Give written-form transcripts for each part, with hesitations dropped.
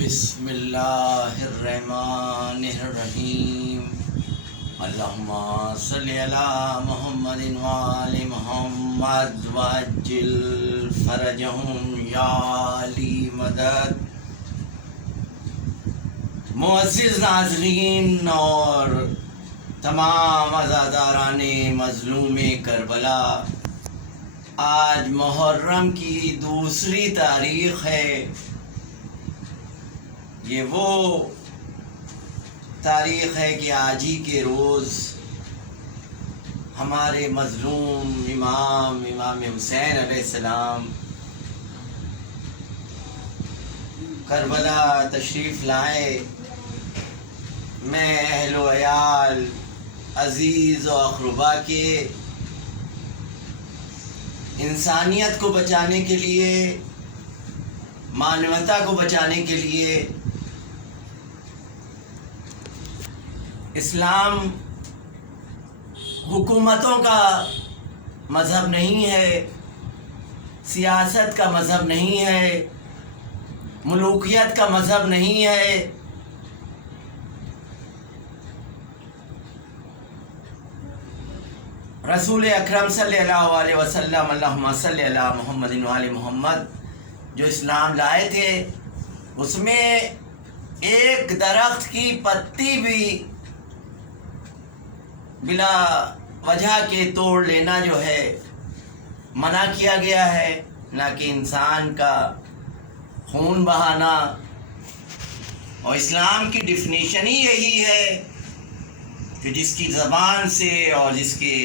بسم اللہ الرحمن الرحیم اللہم صلی علی محمد وآل محمد وعجل فرجہم یا علی مدد۔ معزز ناظرین اور تمام عزاداران مظلوم کربلا، آج محرم کی دوسری تاریخ ہے۔ یہ وہ تاریخ ہے کہ آج ہی کے روز ہمارے مظلوم امام حسین علیہ السلام کربلا تشریف لائے۔ میں اہل و عیال، عزیز و اقربا کے انسانیت کو بچانے کے لیے، مانوتا کو بچانے کے لیے، اسلام حکومتوں کا مذہب نہیں ہے، سیاست کا مذہب نہیں ہے، ملوکیت کا مذہب نہیں ہے۔ رسول اکرم صلی اللہ علیہ وسلم، اللہم صلی علی محمد وآل محمد، جو اسلام لائے تھے، اس میں ایک درخت کی پتی بھی بلا وجہ کے توڑ لینا جو ہے منع کیا گیا ہے، نہ کہ انسان کا خون بہانا۔ اور اسلام کی ڈیفینیشن ہی یہی ہے کہ جس کی زبان سے اور جس کے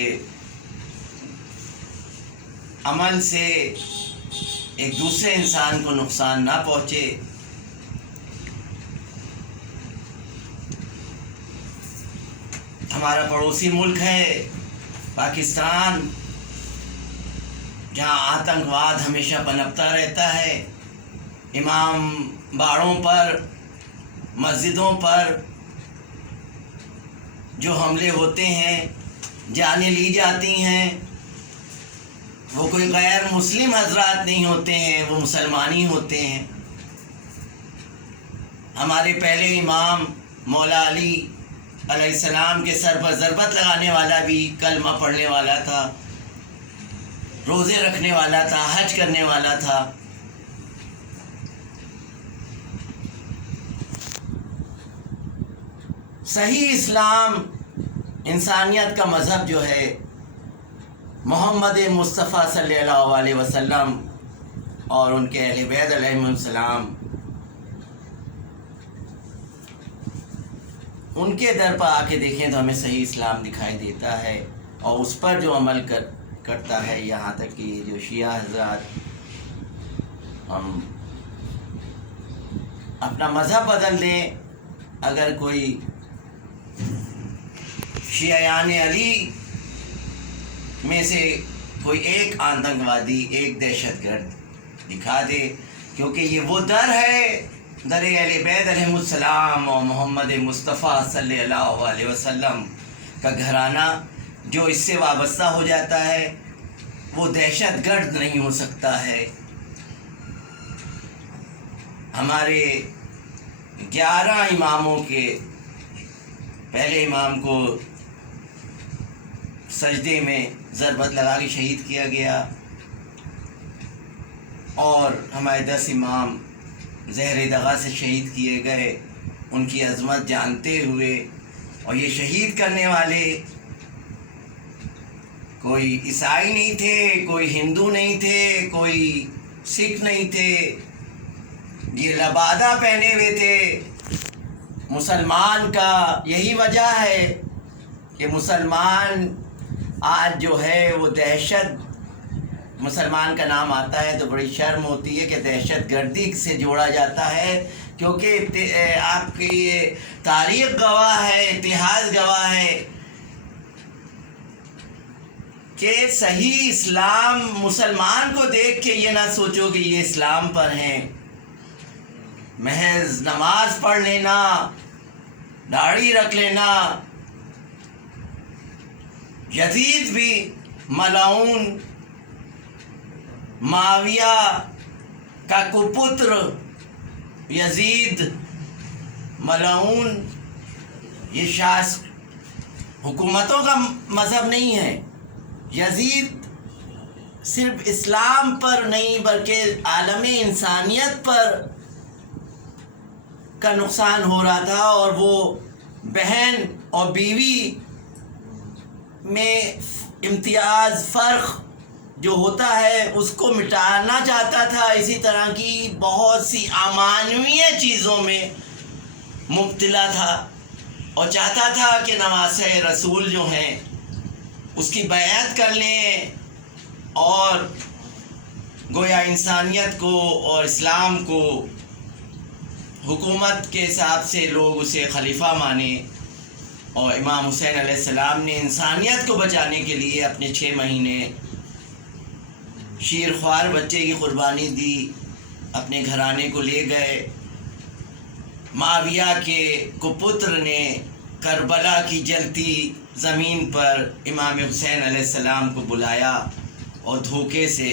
عمل سے ایک دوسرے انسان کو نقصان نہ پہنچے۔ ہمارا پڑوسی ملک ہے پاکستان، جہاں آتنکواد ہمیشہ پنپتا رہتا ہے۔ امام باڑوں پر، مسجدوں پر جو حملے ہوتے ہیں، جانیں لی جاتی ہیں، وہ کوئی غیر مسلم حضرات نہیں ہوتے ہیں، وہ مسلمان ہی ہوتے ہیں۔ ہمارے پہلے امام مولا علی علیہ السلام کے سر پر ضربت لگانے والا بھی کلمہ پڑھنے والا تھا، روزے رکھنے والا تھا، حج کرنے والا تھا۔ صحیح اسلام، انسانیت کا مذہب جو ہے، محمد مصطفیٰ صلی اللہ علیہ وسلم اور ان کے اہل بیت علیہم السلام، ان کے در پر آ کے دیکھیں تو ہمیں صحیح اسلام دکھائی دیتا ہے، اور اس پر جو عمل کرتا ہے، یہاں تک کہ جو شیعہ حضرات ہم اپنا مذہب بدل دیں، اگر کوئی شیعیان علی میں سے کوئی ایک آتنکوادی، ایک دہشت گرد دکھا دے، کیونکہ یہ وہ در ہے، در اہل بیت علیہ السلام اور محمد مصطفیٰ صلی اللہ علیہ وسلم کا گھرانہ جو اس سے وابستہ ہو جاتا ہے، وہ دہشت گرد نہیں ہو سکتا ہے۔ ہمارے 11 اماموں کے پہلے امام کو سجدے میں ضربت لگا کے شہید کیا گیا، اور ہمارے 10 امام زہر دغا سے شہید کیے گئے، ان کی عظمت جانتے ہوئے۔ اور یہ شہید کرنے والے کوئی عیسائی نہیں تھے، کوئی ہندو نہیں تھے، کوئی سکھ نہیں تھے، یہ لبادہ پہنے ہوئے تھے۔ مسلمان کا یہی وجہ ہے کہ مسلمان آج جو ہے وہ دہشت، مسلمان کا نام آتا ہے تو بڑی شرم ہوتی ہے کہ دہشت گردی سے جوڑا جاتا ہے، کیونکہ آپ کی تاریخ گواہ ہے، اتہاس گواہ ہے کہ صحیح اسلام مسلمان کو دیکھ کے یہ نہ سوچو کہ یہ اسلام پر ہیں۔ محض نماز پڑھ لینا، داڑھی رکھ لینا، یزید بھی ملعون معاویہ کا کپتر یزید ملعون یہ حکومتوں کا مذہب نہیں ہے. یزید صرف اسلام پر نہیں بلکہ عالم انسانیت پر کا نقصان ہو رہا تھا، اور وہ بہن اور بیوی میں امتیاز فرق جو ہوتا ہے اس کو مٹانا چاہتا تھا. اسی طرح کی بہت سی امانویہ چیزوں میں مبتلا تھا اور چاہتا تھا کہ نواسہ رسول جو ہیں اس کی بیعت کر لیں اور گویا انسانیت کو اور اسلام کو حکومت کے حساب سے لوگ اسے خلیفہ مانیں. اور امام حسین علیہ السلام نے انسانیت کو بچانے کے لیے اپنے 6 مہینے شیر خوار بچے کی قربانی دی، اپنے گھرانے کو لے گئے. معاویہ کے کپتر نے کربلا کی جلتی زمین پر امام حسین علیہ السلام کو بلایا اور دھوکے سے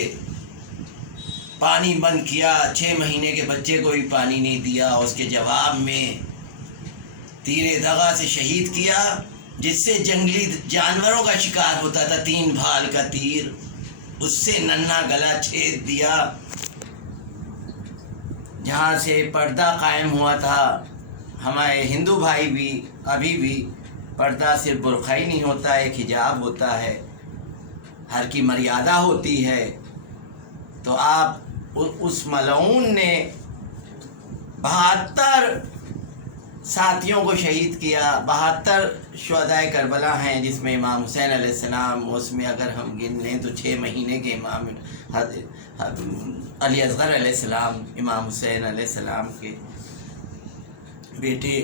پانی بند کیا. 6 مہینے کے بچے کو بھی پانی نہیں دیا، اس کے جواب میں تیر دغا سے شہید کیا، جس سے جنگلی جانوروں کا شکار ہوتا تھا. 3 بھال کا تیر، اس سے ننھا گلا چھید دیا. جہاں سے پردہ قائم ہوا تھا، ہمارے ہندو بھائی بھی ابھی بھی پردہ صرف برقع ہی نہیں ہوتا، ایک حجاب ہوتا ہے، ہر کی مریادہ ہوتی ہے. تو آپ اس ملعون نے 72 ساتھیوں کو شہید کیا. 72 شہدائے کربلا ہیں جس میں امام حسین علیہ السلام، اس میں اگر ہم گن لیں تو 6 مہینے کے امام علی اصغر علیہ السلام، امام حسین علیہ السلام کے بیٹے،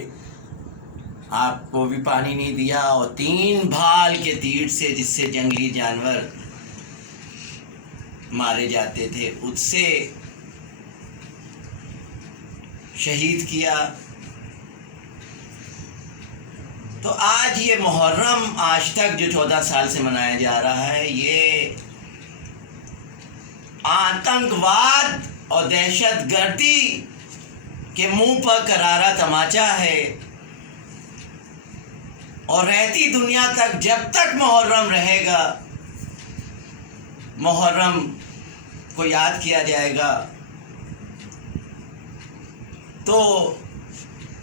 آپ کو بھی پانی نہیں دیا، اور 3 بھال کے تیر سے، جس سے جنگلی جانور مارے جاتے تھے، اس سے شہید کیا. تو آج یہ محرم آج تک جو 14 سال سے منایا جا رہا ہے، یہ آتنکواد اور دہشت گردی کے منہ پر کرارا تماچا ہے. اور رہتی دنیا تک جب تک محرم رہے گا، محرم کو یاد کیا جائے گا. تو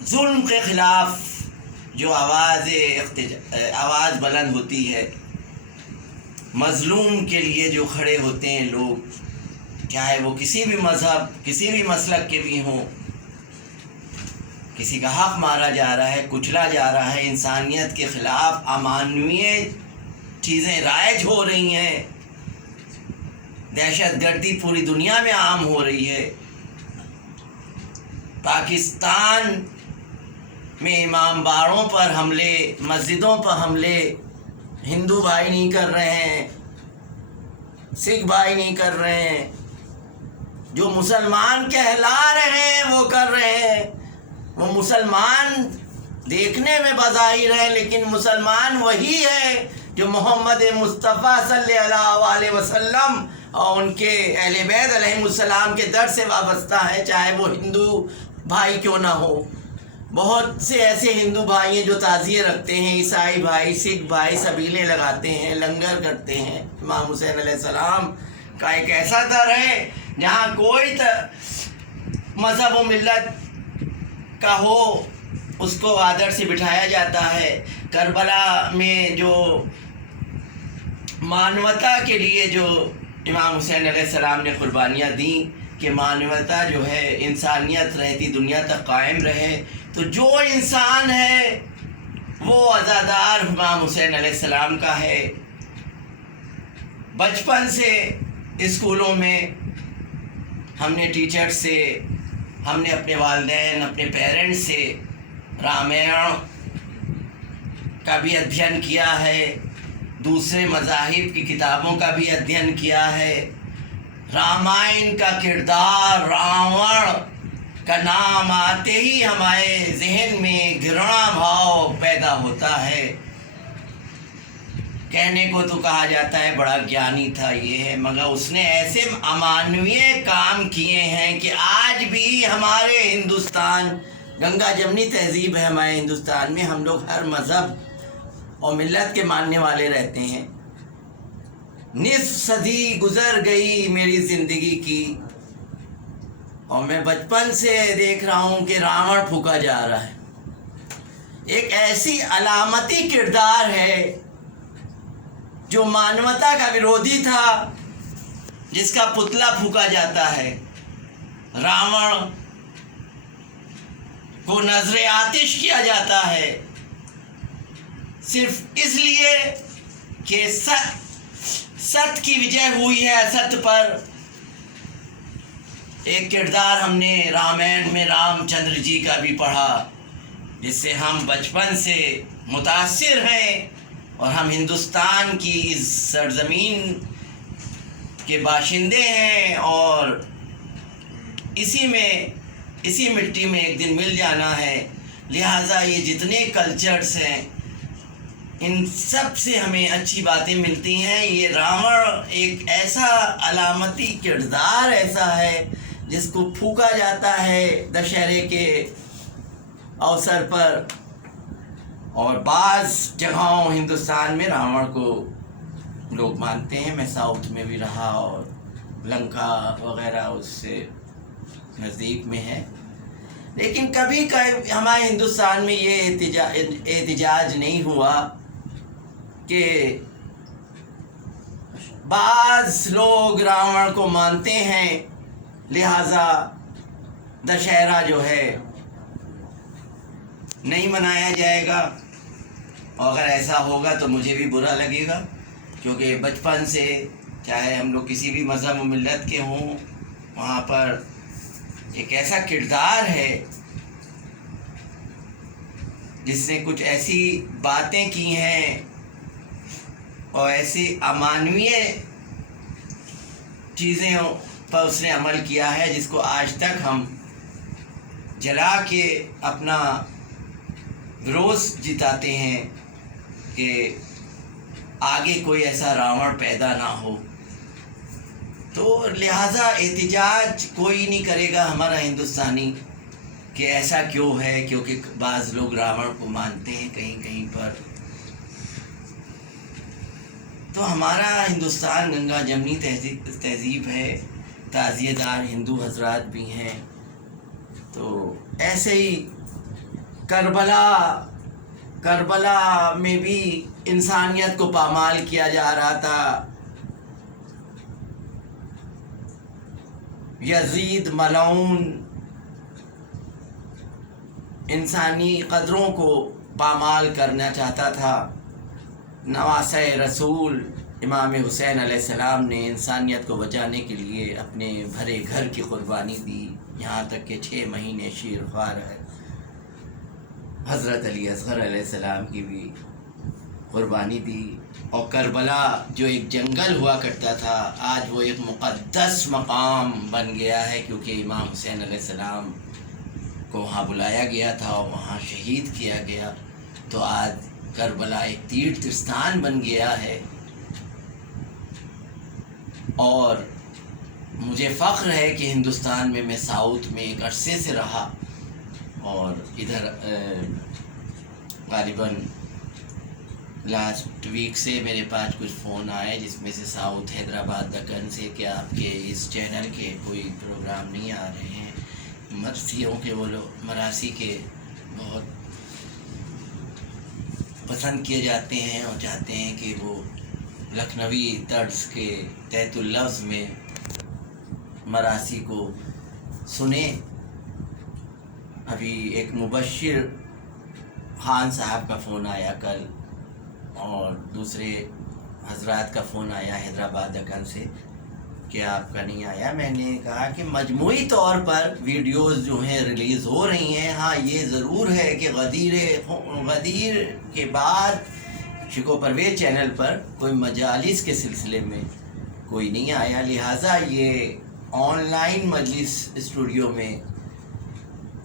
ظلم کے خلاف جو آواز بلند ہوتی ہے، مظلوم کے لیے جو کھڑے ہوتے ہیں لوگ، چاہے وہ کسی بھی مذہب، کسی بھی مسلک کے بھی ہوں، کسی کا حق مارا جا رہا ہے، کچلا جا رہا ہے، انسانیت کے خلاف امانویہ چیزیں رائج ہو رہی ہیں، دہشت گردی پوری دنیا میں عام ہو رہی ہے. پاکستان میں امام باڑوں پر حملے، مسجدوں پر حملے ہندو بھائی نہیں کر رہے ہیں، سکھ بھائی نہیں کر رہے ہیں، جو مسلمان کہلا رہے ہیں وہ کر رہے ہیں. وہ مسلمان دیکھنے میں بظاہر ہے، لیکن مسلمان وہی ہے جو محمد مصطفیٰ صلی اللہ علیہ وسلم اور ان کے اہل بیت علیہ السلام کے در سے وابستہ ہے، چاہے وہ ہندو بھائی کیوں نہ ہو. بہت سے ایسے ہندو بھائی ہیں جو تعزیے رکھتے ہیں، عیسائی بھائی، سکھ بھائی سبیلے لگاتے ہیں، لنگر کرتے ہیں. امام حسین علیہ السلام کا ایک ایسا در ہے جہاں کوئی مذہب و ملت کا ہو اس کو آدر سے بٹھایا جاتا ہے. کربلا میں جو مانوتا کے لیے جو امام حسین علیہ السلام نے قربانیاں دیں کہ مانوتا جو ہے، انسانیت رہتی دنیا تک قائم رہے، تو جو انسان ہے وہ عزادار امام حسین علیہ السلام کا ہے. بچپن سے اسکولوں میں ہم نے ٹیچر سے، ہم نے اپنے والدین، اپنے پیرنٹس سے رامائن کا بھی ادھین کیا ہے، دوسرے مذاہب کی کتابوں کا بھی ادھین کیا ہے. رامائن کا کردار، راون کا نام آتے ہی ہمارے ذہن میں گھرنا بھاؤ پیدا ہوتا ہے. کہنے کو تو کہا جاتا ہے بڑا گیانی تھا یہ ہے، مگر اس نے ایسے امانویہ کام کیے ہیں کہ آج بھی ہمارے ہندوستان، گنگا جمنی تہذیب ہے ہمارے ہندوستان میں، ہم لوگ ہر مذہب اور ملت کے ماننے والے رہتے ہیں۔ نصف صدی گزر گئی میری زندگی کی اور میں بچپن سے دیکھ رہا ہوں کہ راون پھونکا جا رہا ہے۔ ایک ایسی علامتی کردار ہے جو مانوتا کا ویرودھی تھا، جس کا پتلا پھونکا جاتا ہے۔ راون کو نظر آتش کیا جاتا ہے صرف اس لیے کہ ست کی وجے ہوئی ہے ست پر۔ ایک کردار ہم نے رامائن میں رام چندر جی کا بھی پڑھا، جس سے ہم بچپن سے متاثر ہیں، اور ہم ہندوستان کی اس سرزمین کے باشندے ہیں، اور اسی مٹی میں ایک دن مل جانا ہے۔ لہٰذا یہ جتنے کلچرز ہیں ان سب سے ہمیں اچھی باتیں ملتی ہیں۔ یہ راون ایک ایسا علامتی کردار ایسا ہے جس کو پھونکا جاتا ہے دشہرے کے اوسر پر، اور بعض جگہوں ہندوستان میں راون کو لوگ مانتے ہیں۔ میں ساؤتھ میں بھی رہا اور لنکا وغیرہ اس سے نزدیک میں ہے، لیکن کبھی ہمارے ہندوستان میں یہ احتجاج نہیں ہوا کہ بعض لوگ راون کو مانتے ہیں، لہٰذا دشہرا جو ہے نہیں منایا جائے گا، اور اگر ایسا ہوگا تو مجھے بھی برا لگے گا، کیونکہ بچپن سے چاہے ہم لوگ کسی بھی مذہب و ملت کے ہوں، وہاں پر ایک ایسا کردار ہے جس نے کچھ ایسی باتیں کی ہیں اور ایسی امانویہ چیزیں پر اس نے عمل کیا ہے، جس کو آج تک ہم جلا کے اپنا روز جتاتے ہیں کہ آگے کوئی ایسا راون پیدا نہ ہو۔ تو لہٰذا احتجاج کوئی نہیں کرے گا ہمارا ہندوستانی کہ ایسا کیوں ہے، کیونکہ بعض لوگ راون کو مانتے ہیں کہیں کہیں پر۔ تو ہمارا ہندوستان گنگا جمنی تہذیب ہے، تعزیہ دار ہندو حضرات بھی ہیں۔ تو ایسے ہی کربلا میں بھی انسانیت کو پامال کیا جا رہا تھا۔ یزید ملعون انسانی قدروں کو پامال کرنا چاہتا تھا۔ نواسہ رسول امام حسین علیہ السلام نے انسانیت کو بچانے کے لیے اپنے بھرے گھر کی قربانی دی، یہاں تک کہ 6 مہینے شیر خوار ہے۔ حضرت علی اصغر علیہ السلام کی بھی قربانی دی، اور کربلا جو ایک جنگل ہوا کرتا تھا آج وہ ایک مقدس مقام بن گیا ہے، کیونکہ امام حسین علیہ السلام کو وہاں بلایا گیا تھا اور وہاں شہید کیا گیا۔ تو آج کربلا ایک تیرتھ استھان بن گیا ہے، اور مجھے فخر ہے کہ ہندوستان میں ساؤتھ میں ایک عرصے سے رہا، اور ادھر غالباً لاسٹ ویک سے میرے پاس کچھ فون آئے، جس میں سے ساؤتھ حیدرآباد دکن سے کہ آپ کے اس چینل کے کوئی پروگرام نہیں آ رہے ہیں۔ مرثیوں کے وہ لوگ مراسی کے بہت پسند کیے جاتے ہیں اور چاہتے ہیں کہ وہ لکھنوی طرز کے تحت اللفظ میں مراسی کو سنیں۔ ابھی ایک مبشر خان صاحب کا فون آیا کل، اور دوسرے حضرات کا فون آیا حیدرآباد دکن سے کہ آپ کا نہیں آیا۔ میں نے کہا کہ مجموعی طور پر ویڈیوز جو ہیں ریلیز ہو رہی ہیں، ہاں یہ ضرور ہے کہ غدیر کے بعد شکو پرویز چینل پر کوئی مجالس کے سلسلے میں کوئی نہیں آیا، لہٰذا یہ آن لائن مجلس اسٹوڈیو میں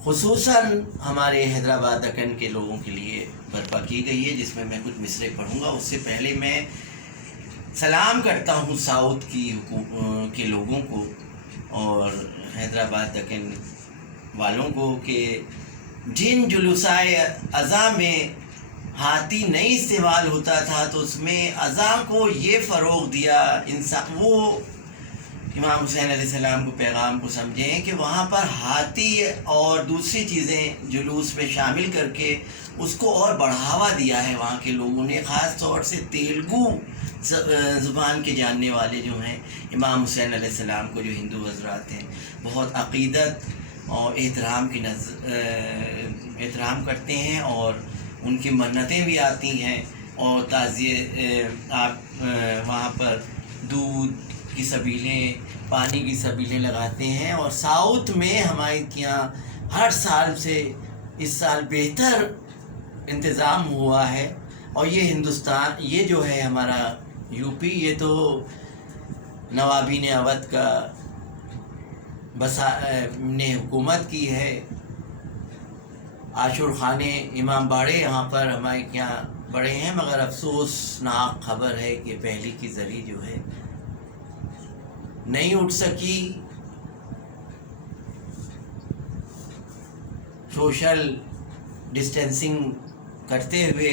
خصوصاً ہمارے حیدرآباد دکن کے لوگوں کے لیے برپا کی گئی ہے، جس میں میں کچھ مصرعے پڑھوں گا۔ اس سے پہلے میں سلام کرتا ہوں ساؤتھ کے لوگوں کو اور حیدرآباد دکن والوں کو کہ جن جلوسائے اذاں میں ہاتھی نہیں استعمال ہوتا تھا تو اس میں اذاں کو یہ فروغ دیا، وہ امام حسین علیہ السلام کو پیغام کو سمجھیں کہ وہاں پر ہاتھی اور دوسری چیزیں جلوس میں شامل کر کے اس کو اور بڑھاوا دیا ہے وہاں کے لوگوں نے، خاص طور سے تیلگو زبان کے جاننے والے جو ہیں امام حسین علیہ السلام کو، جو ہندو حضرات ہیں، بہت عقیدت اور احترام کرتے ہیں اور ان کی منتیں بھی آتی ہیں اور تعزیے آپ وہاں پر دودھ کی سبیلیں، پانی کی سبیلیں لگاتے ہیں۔ اور ساؤتھ میں ہمارے یہاں ہر سال سے اس سال بہتر انتظام ہوا ہے، اور یہ ہندوستان، یہ جو ہے ہمارا یو پی، یہ تو نوابین اودھ کا نے حکومت کی ہے۔ عاشور خانے امام باڑے یہاں پر ہمارے یہاں بڑے ہیں، مگر افسوسناک خبر ہے کہ پہلی کی زری جو ہے نہیں اٹھ سکی۔ سوشل ڈسٹینسنگ کرتے ہوئے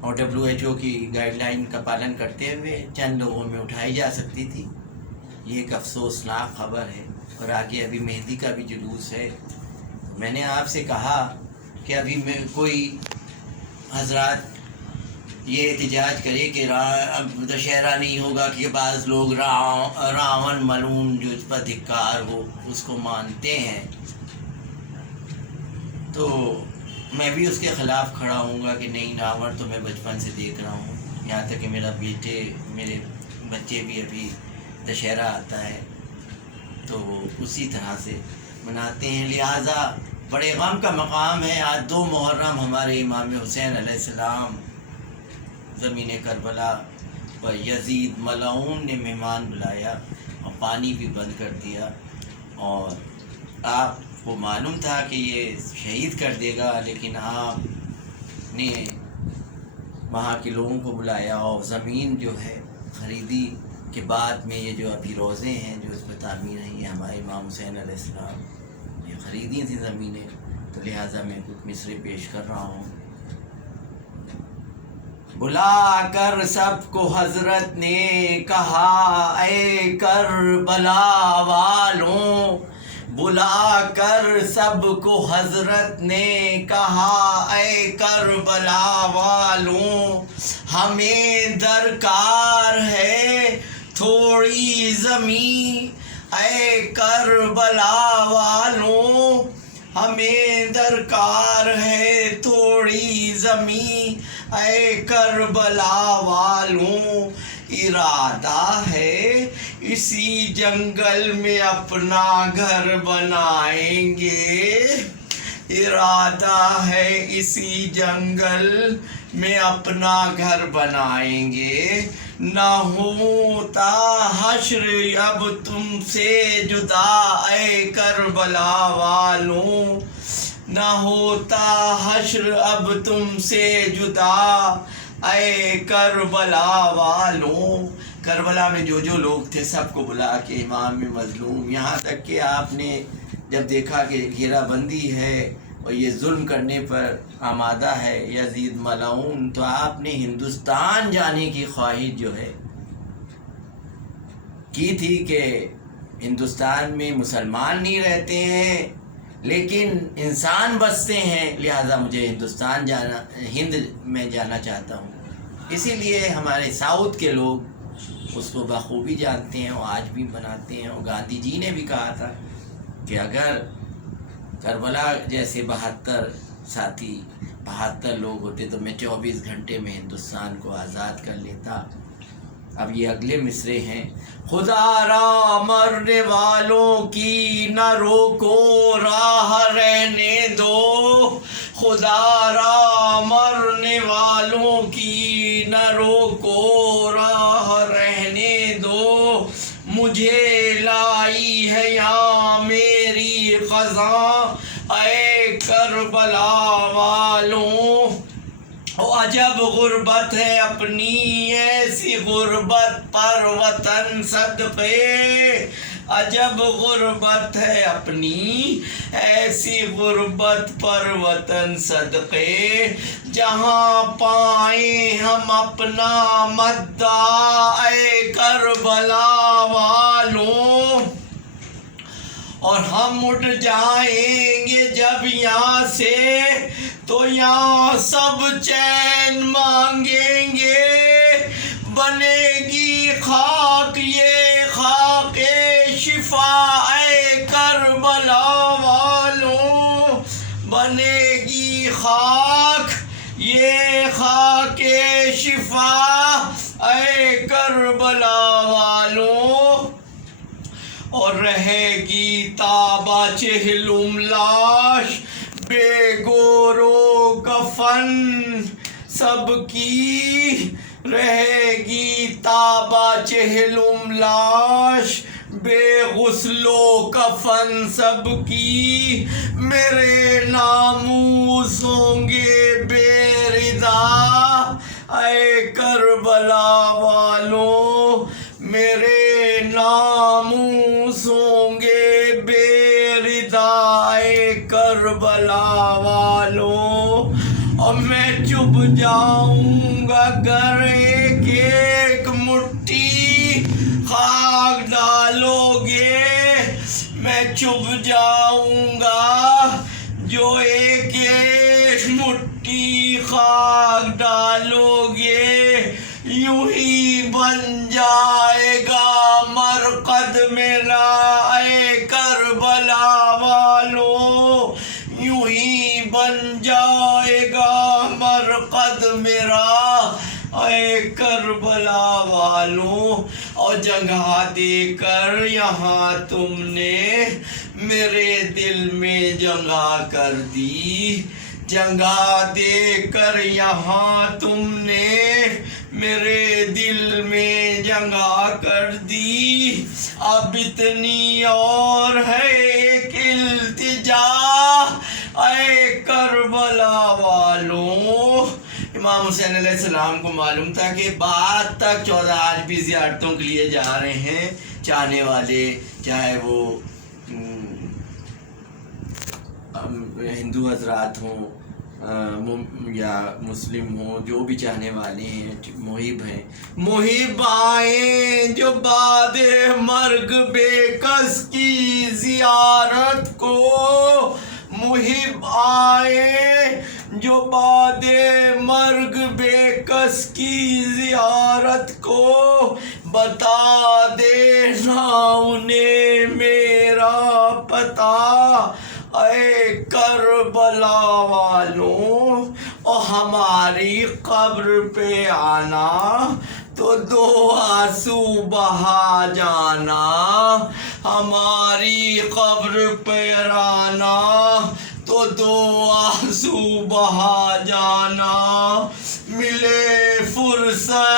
اور WHO کی گائیڈ لائن کا پالن کرتے ہوئے چند لوگوں میں اٹھائی جا سکتی تھی۔ یہ ایک افسوسناک خبر ہے۔ اور آگے ابھی مہندی کا بھی جلوس ہے۔ میں نے آپ سے کہا کہ ابھی میں کوئی حضرات یہ احتجاج کرے کہ دشہرا نہیں ہوگا کہ بعض لوگ راون ملعون جو اس پر دھکار ہو اس کو مانتے ہیں، تو میں بھی اس کے خلاف کھڑا ہوں گا کہ نہیں، راون تو میں بچپن سے دیکھ رہا ہوں، یہاں تک کہ میرے بچے بھی ابھی دشہرا آتا ہے تو اسی طرح سے مناتے ہیں۔ لہٰذا بڑے غم کا مقام ہے، آج 2 محرم ہمارے امام حسین علیہ السلام زمین کربلا پر یزید ملعون نے مہمان بلایا اور پانی بھی بند کر دیا، اور آپ کو معلوم تھا کہ یہ شہید کر دے گا، لیکن آپ نے وہاں کے لوگوں کو بلایا اور زمین جو ہے خریدی کے بعد میں یہ جو ابھی روزے ہیں جو اس پہ تعمیر ہیں، یہ ہمارے امام حسین علیہ السلام یہ خریدی تھی زمینیں، تو لہٰذا میں کچھ مصرعے پیش کر رہا ہوں۔ بلا کر سب کو حضرت نے کہا اے کربلا والوں، بلا کر سب کو حضرت نے کہا اے کربلا والوں، ہمیں درکار ہے تھوڑی زمین اے کربلا والوں، ہمیں درکار ہے تھوڑی زمین اے کربلا والوں، ارادہ ہے اسی جنگل میں اپنا گھر بنائیں گے، ارادہ ہے اسی جنگل میں اپنا گھر بنائیں گے، نہ ہوتا حشر اب تم سے جدا اے کربلا والوں، نہ ہوتا حشر اب تم سے جدا اے کربلا والوں۔ کربلا میں جو لوگ تھے سب کو بلا کے امام میں مظلوم، یہاں تک کہ آپ نے جب دیکھا کہ گھیرا بندی ہے اور یہ ظلم کرنے پر آمادہ ہے یزید ملعون، تو آپ نے ہندوستان جانے کی خواہش جو ہے کی تھی کہ ہندوستان میں مسلمان نہیں رہتے ہیں لیکن انسان بستے ہیں، لہٰذا مجھے ہند میں جانا چاہتا ہوں۔ اسی لیے ہمارے ساؤتھ کے لوگ اس کو بخوبی جانتے ہیں اور آج بھی مناتے ہیں، اور گاندھی جی نے بھی کہا تھا کہ اگر کربلا جیسے 72 لوگ ہوتے تو میں 24 گھنٹے میں ہندوستان کو آزاد کر لیتا۔ اب یہ اگلے مصرعے ہیں۔ خدا را مرنے والوں کی نہ روکو راہ رہنے دو، خدا را مرنے والوں کی نہ روکو راہ رہنے دو، مجھے لائی ہے یہاں میری خزاں اے کربلا والوں، عجب غربت ہے اپنی ایسی غربت پر وطن صدقے، عجب غربت ہے اپنی ایسی غربت پر وطن صدقے، جہاں پائیں ہم اپنا مدعا اے کربلا والوں، اور ہم اٹھ جائیں گے جب یہاں سے تو یہاں سب چین مانگیں گے، بنے گی خاک یہ خاک شفا اے کربلا والوں، بنے گی خاک یہ خاک شفا اے کربلا والوں، اور رہے گی تابہ چہلم لاش بے گور و کفن سب کی، رہے گی تابہ چہلم لاش بے غسل و کفن سب کی، میرے ناموس ہوں گے بے رضا اے کربلا والوں، میرے ناموس ہوں گے بے رضا اے کربلا والوں، اور میں چپ جاؤں گا گر ایک ایک مٹھی خاک ڈالو گے، میں چپ جاؤں گا جو ایک ایک مٹھی خاک ڈالو گے، یوں ہی بن جائے گا مرقد میرا اے کربلا والوں، یوں ہی بن جائے گا مرقد میرا اے کربلا والوں، اور جگہ دے کر یہاں تم نے میرے دل میں جگہ کر دی، جگہ دے کر یہاں تم نے میرے دل میں جگہ کر دی، اب اتنی اور ہے ایک التجا اے کربلا والوں۔ امام حسین علیہ السلام کو معلوم تھا کہ بعد تک 14 آج بھی زیارتوں کے لیے جا رہے ہیں چاہنے والے، چاہے وہ ہندو حضرات ہوں یا مسلم ہوں، جو بھی چاہنے والے ہیں، محب ہیں، محب آئیں جو بعد مرگ بے کس کی زیارت کو، محب آئیں جو بعد مرگ بے کس کی زیارت کو، بتا دینا انہیں میرا پتہ اے کربلا والوں، اور ہماری قبر پہ آنا تو 2 آنسو بہا جانا، ہماری قبر پہ آنا تو 2 آنسو بہا جانا، ملے فرصت